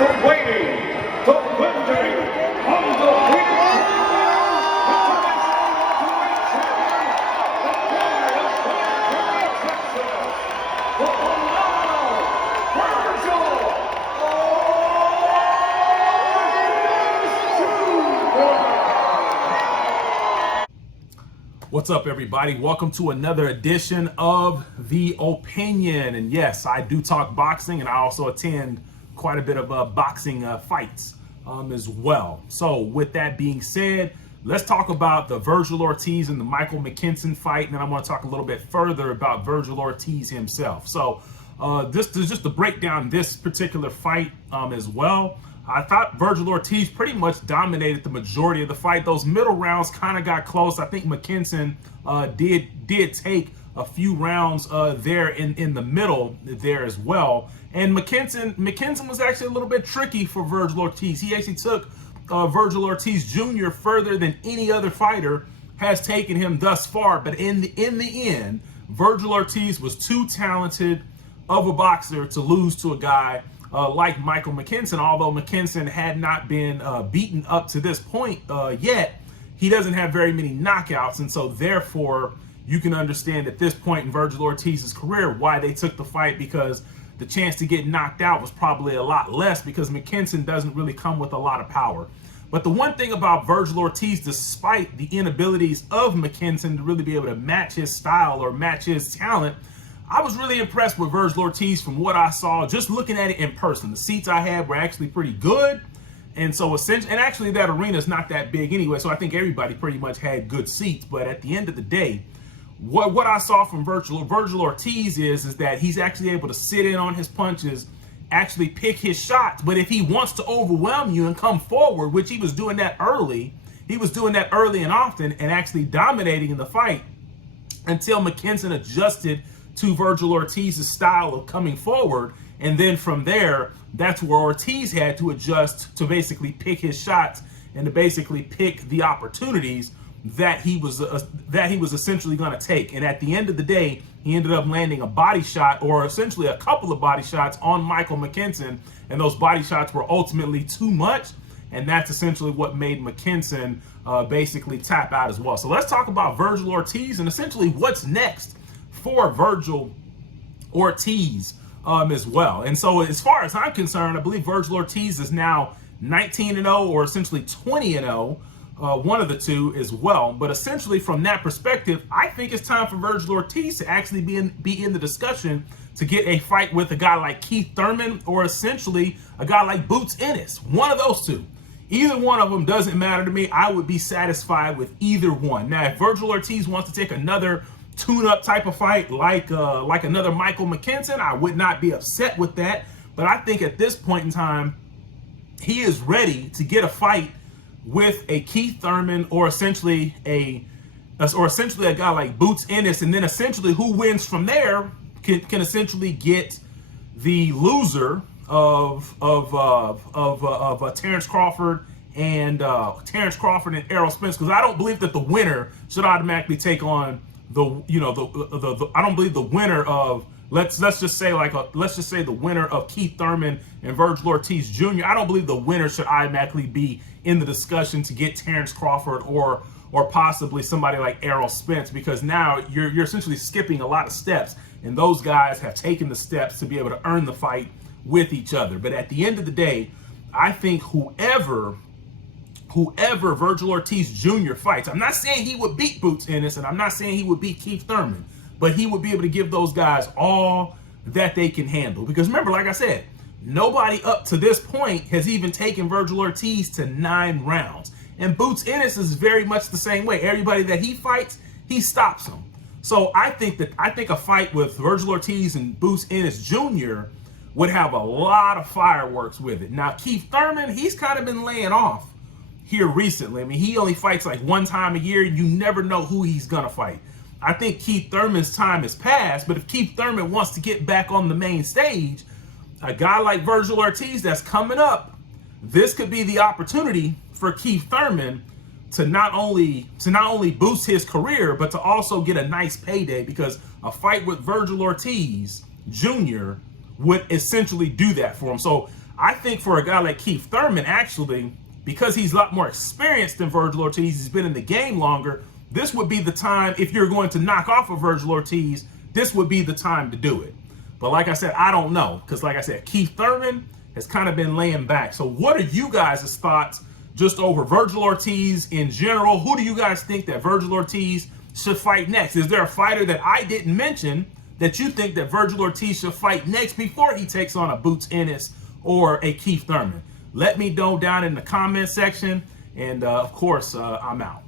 from Wayne, defending undefeated What's up, everybody? Welcome to another edition of The Opinion. And yes, I do talk boxing, and I also attend quite a bit of boxing fights as well. So with that being said, let's talk about the Vergil Ortiz and the Michael Mckinson fight, and then I'm going to talk a little bit further about Vergil Ortiz himself. So this is just to break down this particular fight as well. I thought Vergil Ortiz pretty much dominated the majority of the fight. Those middle rounds kind of got close. I think Mckinson did take a few rounds there in the middle there as well. And Mckinson was actually a little bit tricky for Vergil Ortiz. He actually took Vergil Ortiz Jr. further than any other fighter has taken him thus far. But in the end, Vergil Ortiz was too talented of a boxer to lose to a guy like Michael Mckinson. Although Mckinson had not been beaten up to this point yet, he doesn't have very many knockouts, and so therefore you can understand at this point in Vergil Ortiz's career why they took the fight, because the chance to get knocked out was probably a lot less, because Mckinson doesn't really come with a lot of power. But the one thing about Vergil Ortiz, despite the inabilities of Mckinson to really be able to match his style or match his talent, I was really impressed with Vergil Ortiz from what I saw, just looking at it in person. The seats I had were actually pretty good. And so essentially, and actually that arena is not that big anyway, so I think everybody pretty much had good seats. But at the end of the day, what I saw from Vergil Ortiz is that he's actually able to sit in on his punches, actually pick his shots. But if he wants to overwhelm you and come forward, which he was doing that early, and often, and actually dominating in the fight until Mckinson adjusted to Vergil Ortiz's style of coming forward. And then from there, that's where Ortiz had to adjust to basically pick his shots and to basically pick the opportunities that he was essentially going to take. And at the end of the day, he ended up landing a body shot, or essentially a couple of body shots, on Michael Mckinson, and those body shots were ultimately too much, and that's essentially what made Mckinson basically tap out as well. So let's talk about Vergil Ortiz and essentially what's next for Vergil Ortiz as well. And so as far as I'm concerned, I believe Vergil Ortiz is now 19-0 or essentially 20-0, one of the two as well. But essentially from that perspective, I think it's time for Vergil Ortiz to actually be in the discussion to get a fight with a guy like Keith Thurman, or essentially a guy like Boots Ennis. One of those two. Either one of them doesn't matter to me. I would be satisfied with either one. Now, if Vergil Ortiz wants to take another tune-up type of fight like another Michael Mckinson, I would not be upset with that. But I think at this point in time, he is ready to get a fight with a Keith Thurman, or essentially a guy like Boots Ennis, and then essentially who wins from there can essentially get the loser of Terrence Crawford and Errol Spence, because I don't believe that the winner should automatically take on I don't believe the winner of let's just say the winner of Keith Thurman and Vergil Ortiz Jr. I don't believe the winner should automatically be in the discussion to get Terrence Crawford or possibly somebody like Errol Spence, because now you're essentially skipping a lot of steps, and those guys have taken the steps to be able to earn the fight with each other. But at the end of the day, I think whoever Vergil Ortiz Jr. fights, I'm not saying he would beat Boots Ennis, and I'm not saying he would beat Keith Thurman, but he would be able to give those guys all that they can handle. Because remember, like I said, nobody up to this point has even taken Vergil Ortiz to 9 rounds. And Boots Ennis is very much the same way. Everybody that he fights, he stops them. So I think a fight with Vergil Ortiz and Boots Ennis Jr. would have a lot of fireworks with it. Now, Keith Thurman, he's kind of been laying off here recently. I mean, he only fights like one time a year. You never know who he's gonna fight. I think Keith Thurman's time has passed, but if Keith Thurman wants to get back on the main stage, a guy like Vergil Ortiz that's coming up, this could be the opportunity for Keith Thurman to not only boost his career, but to also get a nice payday, because a fight with Vergil Ortiz Jr. would essentially do that for him. So I think for a guy like Keith Thurman, actually, because he's a lot more experienced than Vergil Ortiz, he's been in the game longer, this would be the time, if you're going to knock off of Vergil Ortiz, this would be the time to do it. But like I said, I don't know, because like I said, Keith Thurman has kind of been laying back. So what are you guys' thoughts just over Vergil Ortiz in general? Who do you guys think that Vergil Ortiz should fight next? Is there a fighter that I didn't mention that you think that Vergil Ortiz should fight next before he takes on a Boots Ennis or a Keith Thurman? Let me know down in the comment section. And of course, I'm out.